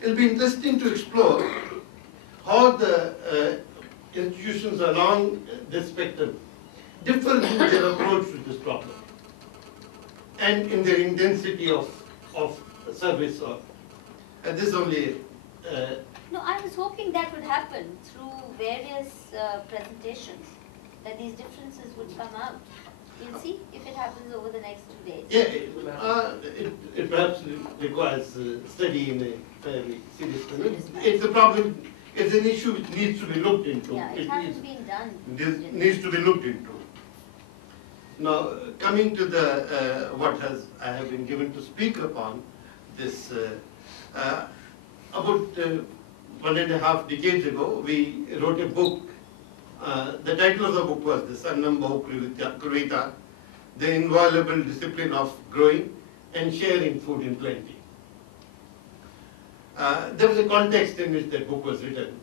It'll be interesting to explore how the institutions along this spectrum differ in their approach to this problem and in their intensity of service. Or this only. No, I was hoping that would happen through various presentations, that these differences would come out. We'll see if it happens over the next 2 days. Yeah, it perhaps requires study in a fairly serious manner. It's a problem, it's an issue which needs to be looked into. Yeah, it hasn't been done. It needs to be looked into. Now, coming to the what I have been given to speak upon, this about 1.5 decades ago, we wrote a book. The title of the book was this, Annam Bahu Kruvita, the inviolable discipline of growing and sharing food in plenty. There was a context in which that book was written,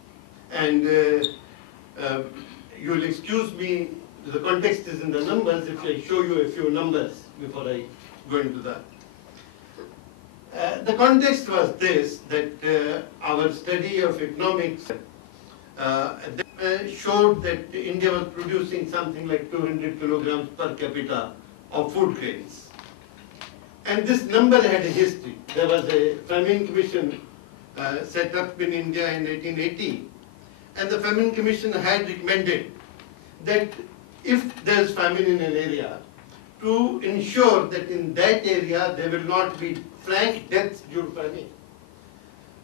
and you will excuse me, the context is in the numbers, if I show you a few numbers before I go into that. The context was this, that our study of economics showed that India was producing something like 200 kilograms per capita of food grains. And this number had a history. There was a famine commission set up in India in 1880, and the famine commission had recommended that if there is famine in an area, to ensure that in that area there will not be frank deaths due to famine.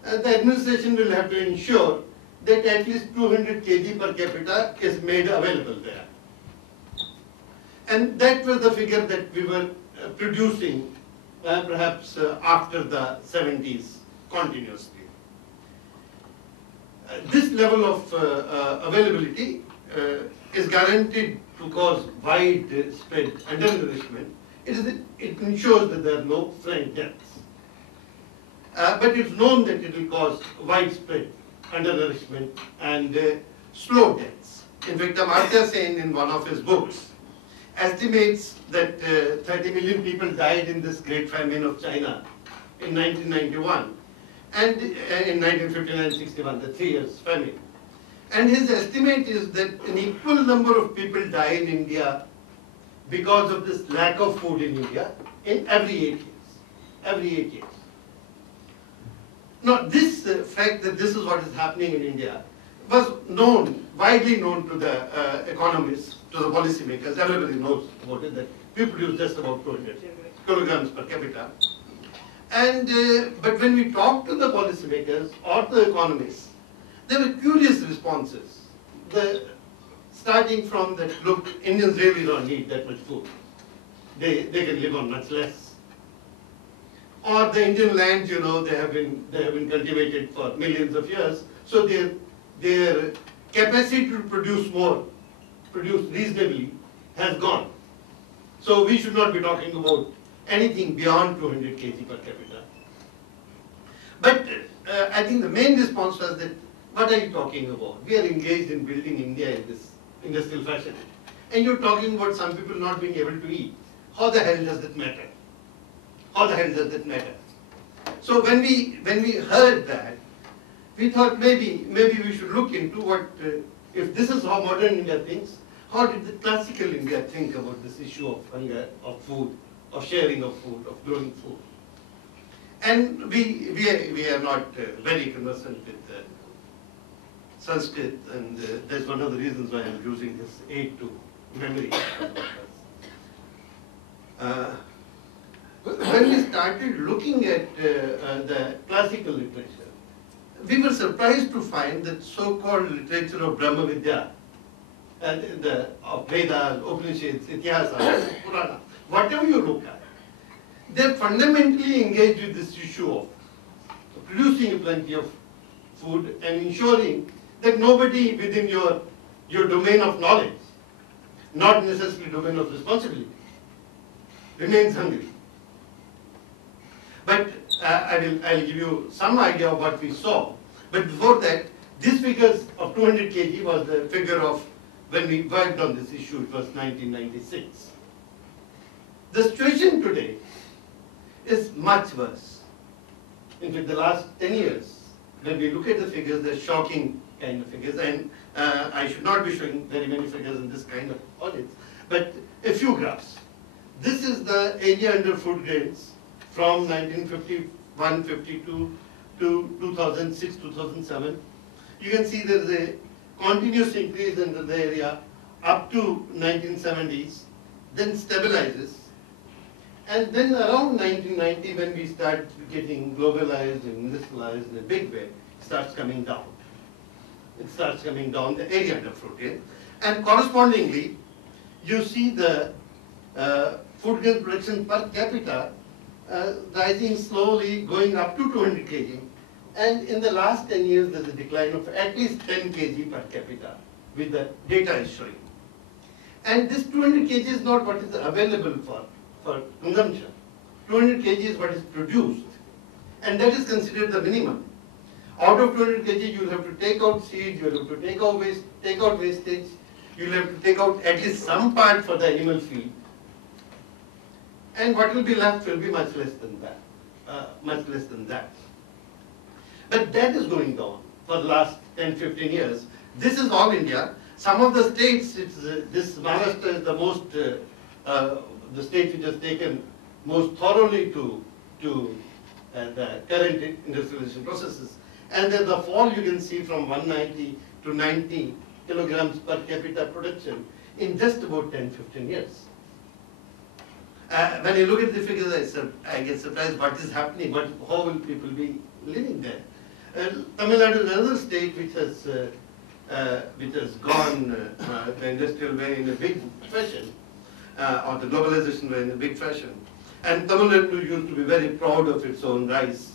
The administration will have to ensure that at least 200 kg per capita is made available there. And that was the figure that we were producing perhaps after the 70s continuously. This level of availability is guaranteed to cause widespread undernourishment. It ensures that there are no frank deaths. But it's known that it will cause widespread undernourishment and slow deaths. In fact, Amartya Sen, in one of his books, estimates that 30 million people died in this great famine of China in 1991 and in 1959-61, the 3 years famine. And his estimate is that an equal number of people die in India because of this lack of food in India in every 8 years. Every 8 years. Now, this fact that this is what is happening in India was known, widely known to the economists, to the policymakers. Everybody knows about it, that we produce just about 200 kilograms per capita. And but when we talk to the policymakers or the economists, there were curious responses. Starting from that, look, Indians really don't need that much food. They can live on much less. Or the Indian lands, you know, they have been cultivated for millions of years, so their capacity to produce more, produce reasonably, has gone. So we should not be talking about anything beyond 200 kg per capita. But I think the main response was that, what are you talking about? We are engaged in building India in this industrial fashion, and you're talking about some people not being able to eat. How the hell does that matter? How the hell does that matter? So when we heard that, we thought maybe we should look into what, if this is how modern India thinks, how did the classical India think about this issue of hunger, of food, of sharing of food, of growing food? And we are not very conversant with Sanskrit, and that's one of the reasons why I'm using this aid to memory. When we started looking at the classical literature, we were surprised to find that so-called literature of Brahma Vidya, and of Vedas, Upanishads, Itihasa, Purana, whatever you look at, they're fundamentally engaged with this issue of producing plenty of food and ensuring that nobody within your domain of knowledge, not necessarily domain of responsibility, remains hungry. But I'll give you some idea of what we saw. But before that, this figures of 200 kg was the figure of when we worked on this issue. It was 1996. The situation today is much worse. In fact, the last 10 years, when we look at the figures, they're shocking kind of figures, and I should not be showing very many figures in this kind of audits, but a few graphs. This is the area under food grains from 1951-52 to 2006-2007. You can see there is a continuous increase in the area up to 1970s, then stabilizes, and then around 1990, when we start getting globalized and industrialized in a big way, it starts coming down. It starts coming down, the area under food grain. And correspondingly, you see the food grain production per capita rising slowly, going up to 200 kg. And in the last 10 years, there's a decline of at least 10 kg per capita, which the data is showing. And this 200 kg is not what is available for consumption. 200 kg is what is produced, and that is considered the minimum. Out of 200 kg, you will have to take out seeds, you will have to take out wastage, you will have to take out at least some part for the animal feed. And what will be left will be much less than that. But that is going down for the last 10-15 years. This is all India. Some of the states, this Maharashtra is the most, the state which has taken most thoroughly to the current industrialization processes. And then the fall you can see from 190 to 90 kilograms per capita production in just about 10-15 years. When you look at the figures, I get surprised what is happening, how will people be living there? Tamil Nadu is another state which has gone the industrial way in a big fashion, or the globalization way in a big fashion. And Tamil Nadu used to be very proud of its own rice